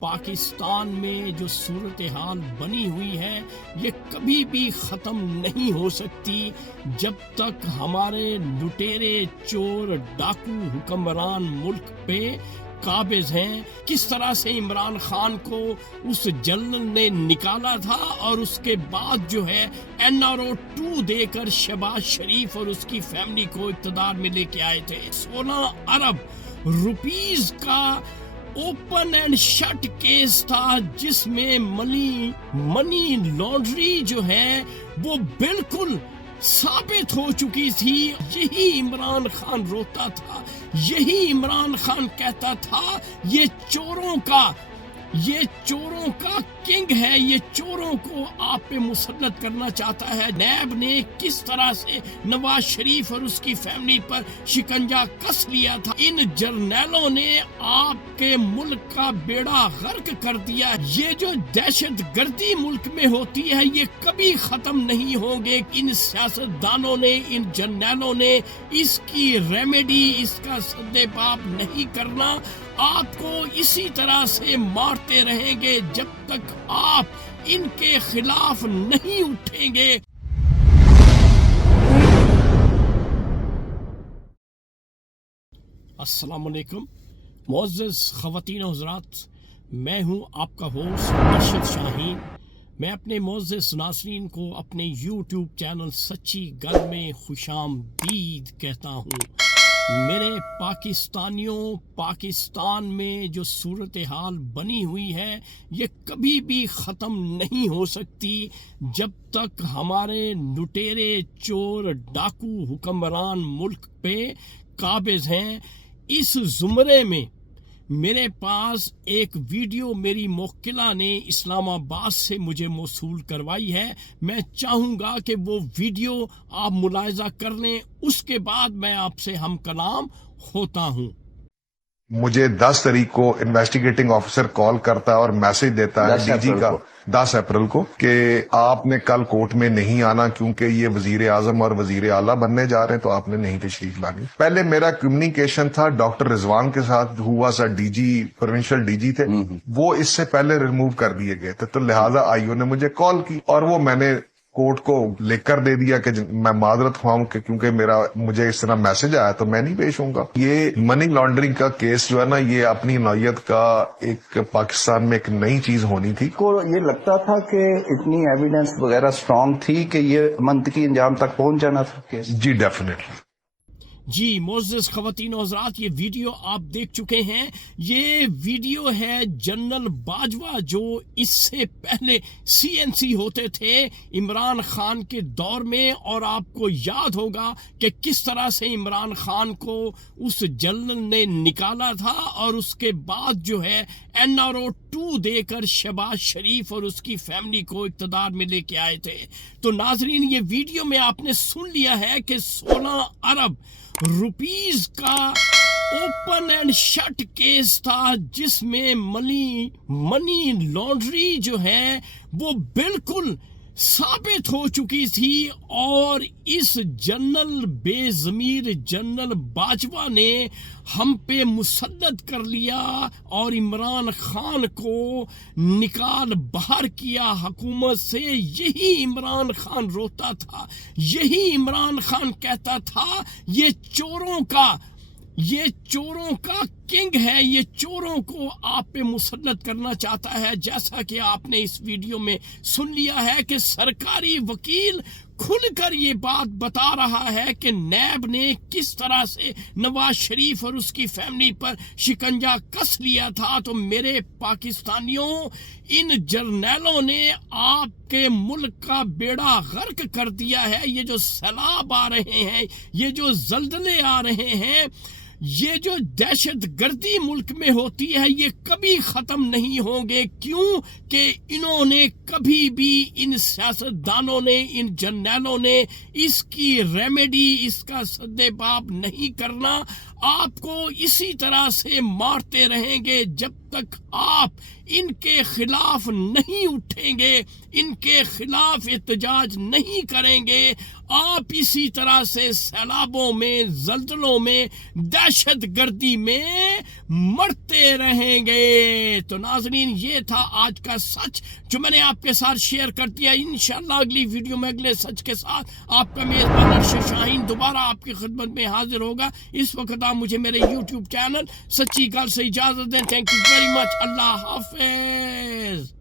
پاکستان میں جو صورتحال بنی ہوئی ہے یہ کبھی بھی ختم نہیں ہو سکتی جب تک ہمارے لٹیرے چور ڈاکو حکمران ملک پہ قابض ہیں۔ کس طرح سے عمران خان کو اس جنرل نے نکالا تھا اور اس کے بعد جو ہے NRO 2 دے کر شہباز شریف اور اس کی فیملی کو اقتدار میں لے کے آئے تھے۔ 16 ارب روپیز کا اوپن اینڈ شٹ کیس تھا جس میں منی لانڈری جو ہے وہ بالکل ثابت ہو چکی تھی۔ یہی عمران خان روتا تھا، یہی عمران خان کہتا تھا یہ چوروں کا کنگ ہے، یہ چوروں کو آپ پہ مسلط کرنا چاہتا ہے۔ نیب نے کس طرح سے نواز شریف اور اس کی فیملی پر شکنجہ کس لیا تھا۔ ان جرنیلوں نے آپ کے ملک کا بیڑا غرق کر دیا۔ یہ جو دہشت گردی ملک میں ہوتی ہے یہ کبھی ختم نہیں ہوگے۔ ان سیاستدانوں نے، ان جرنیلوں نے اس کی ریمیڈی، اس کا سدے باب نہیں کرنا۔ آپ کو اسی طرح سے مارتے رہیں گے جب تک آپ ان کے خلاف نہیں اٹھیں گے۔ السلام علیکم معزز خواتین و حضرات، میں ہوں آپ کا ہوسٹ ارشد شاہین۔ میں اپنے معزز ناظرین کو اپنے YouTube چینل سچی گل میں خوش آمدید کہتا ہوں۔ میرے پاکستانیوں، پاکستان میں جو صورتحال بنی ہوئی ہے یہ کبھی بھی ختم نہیں ہو سکتی جب تک ہمارے لٹیرے چور ڈاکو حکمران ملک پہ قابض ہیں۔ اس زمرے میں میرے پاس ایک ویڈیو میری موکلہ نے اسلام آباد سے مجھے موصول کروائی ہے۔ میں چاہوں گا کہ وہ ویڈیو آپ ملاحظہ کر لیں، اس کے بعد میں آپ سے ہم کلام ہوتا ہوں۔ مجھے 10 تاریخ کو انویسٹیگیٹنگ آفیسر کال کرتا ہے اور میسج دیتا ہے ڈی جی کا 10 اپریل کو کہ آپ نے کل کورٹ میں نہیں آنا کیونکہ یہ وزیر اعظم اور وزیر اعلیٰ بننے جا رہے ہیں، تو آپ نے نہیں تشریف لانی۔ پہلے میرا کمیونیکیشن تھا ڈاکٹر رضوان کے ساتھ ہوا سا، D G provincial D G تھے، وہ اس سے پہلے ریموو کر دیے گئے تھے، تو لہٰذا آئی او نے مجھے کال کی اور وہ میں نے کورٹ کو لکھ کر دے دیا کہ میں معذرت خواہوں کہ کیونکہ مجھے اس طرح میسج آیا تو میں نہیں پیش ہوں گا۔ یہ منی لانڈرنگ کا کیس جو ہے نا، یہ اپنی نوعیت کا ایک پاکستان میں ایک نئی چیز ہونی تھی۔ کو یہ لگتا تھا کہ اتنی ایویڈنس وغیرہ سٹرونگ تھی کہ یہ منطقی انجام تک پہنچ جانا تھا کیس؟ جی ڈیفینیٹلی۔ جی معزز خواتین و حضرات، یہ ویڈیو آپ دیکھ چکے ہیں۔ یہ ویڈیو ہے جنرل باجوہ جو اس سے پہلے CNC ہوتے تھے عمران خان کے دور میں، اور آپ کو یاد ہوگا کہ کس طرح سے عمران خان کو اس جنرل نے نکالا تھا اور اس کے بعد جو ہے NRO 2 دے کر شہباز شریف اور اس کی فیملی کو اقتدار میں لے کے آئے تھے۔ تو ناظرین، یہ ویڈیو میں آپ نے سن لیا ہے کہ 16 ارب روپیز کا اوپن اینڈ شٹ کیس تھا جس میں منی لانڈری جو ہے وہ بالکل ثابت ہو چکی تھی، اور اس جنرل بے ضمیر جنرل باجوہ نے ہم پہ مسلط کر لیا اور عمران خان کو نکال باہر کیا حکومت سے۔ یہی عمران خان روتا تھا، یہی عمران خان کہتا تھا یہ چوروں کا کنگ ہے، یہ چوروں کو آپ پہ مسلط کرنا چاہتا ہے۔ جیسا کہ آپ نے اس ویڈیو میں سن لیا ہے کہ سرکاری وکیل کھل کر یہ بات بتا رہا ہے کہ نیب نے کس طرح سے نواز شریف اور اس کی فیملی پر شکنجہ کس لیا تھا۔ تو میرے پاکستانیوں، ان جرنیلوں نے آپ کے ملک کا بیڑا غرق کر دیا ہے۔ یہ جو سیلاب آ رہے ہیں، یہ جو زلزلے آ رہے ہیں، یہ جو دہشت گردی ملک میں ہوتی ہے یہ کبھی ختم نہیں ہوں گے، کیوں کہ انہوں نے کبھی بھی، ان سیاستدانوں نے، ان جرنیلوں نے اس کی ریمیڈی، اس کا سدے باب نہیں کرنا۔ آپ کو اسی طرح سے مارتے رہیں گے جب تک آپ ان کے خلاف نہیں اٹھیں گے، ان کے خلاف احتجاج نہیں کریں گے، آپ اسی طرح سے سیلابوں میں، زلزلوں میں، دہشت گردی میں مرتے رہیں گے۔ تو ناظرین، یہ تھا آج کا سچ جو میں نے آپ کے ساتھ شیئر کر دیا۔ انشاءاللہ اگلی ویڈیو میں اگلے سچ کے ساتھ آپ کا میزبان ارشد شاہین دوبارہ آپ کی خدمت میں حاضر ہوگا۔ اس وقت آپ مجھے میرے یوٹیوب چینل سچی گل سے اجازت دیں۔ Thank you very much. Allah حافظ۔